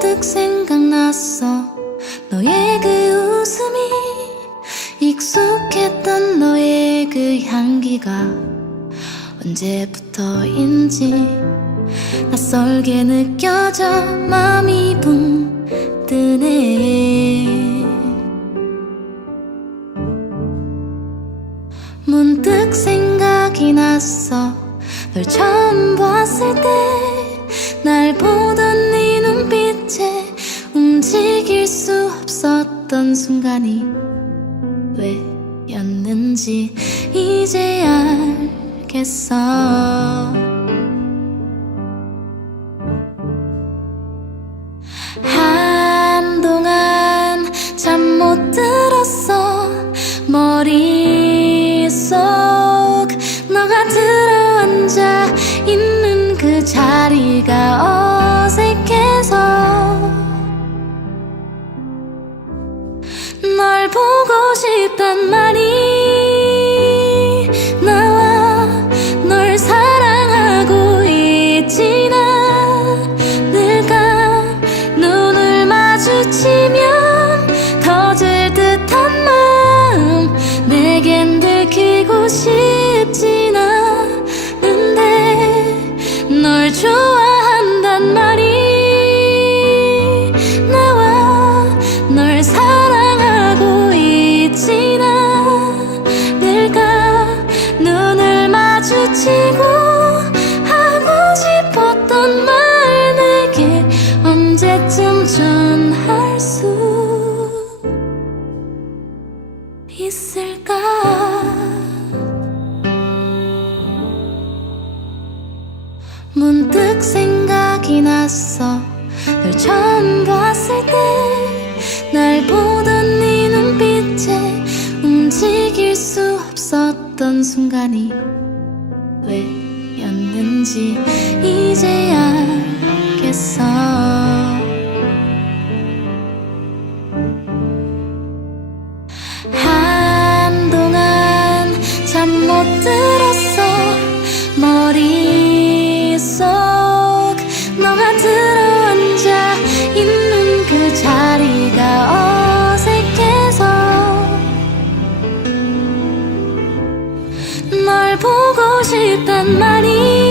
문득 생각났어. 너의 그 웃음이, 익숙했던 너의 그 향기가 언제부터인지 낯설게 느껴져 마음이 붕 뜨네. 문득 생각이 났어. 널 처음 봤을 때 날 보던 네 눈빛에 움직일 수 없었던 순간이 왜였는지 이제 알겠어. 한동안 잠 못 들었어. 머릿속 너가 들어앉아 있는 그 자리가 어색해서 널 보고 싶단 말이 나와. 널 사랑하고 있진 않을까. 눈을 마주치면 터질 듯한 마음 내겐 들키고 싶진 않은데 널 좋아한단 말이 나와. 널 사랑하고 있진 않을까. 눈을 마주치고 하고 싶었던 말 내게 언제쯤 전할 수 있을까. 문득 생각이 났어. 널 처음 봤을 때 날 보던 네 눈빛에 움직일 수 없었던 순간이 왜였는지 이제 알겠어. 한동안 잠 못 들었어. 머릿속 너가 들어앉아 있는 그 자리가 어색해서 널 보고 싶단 말이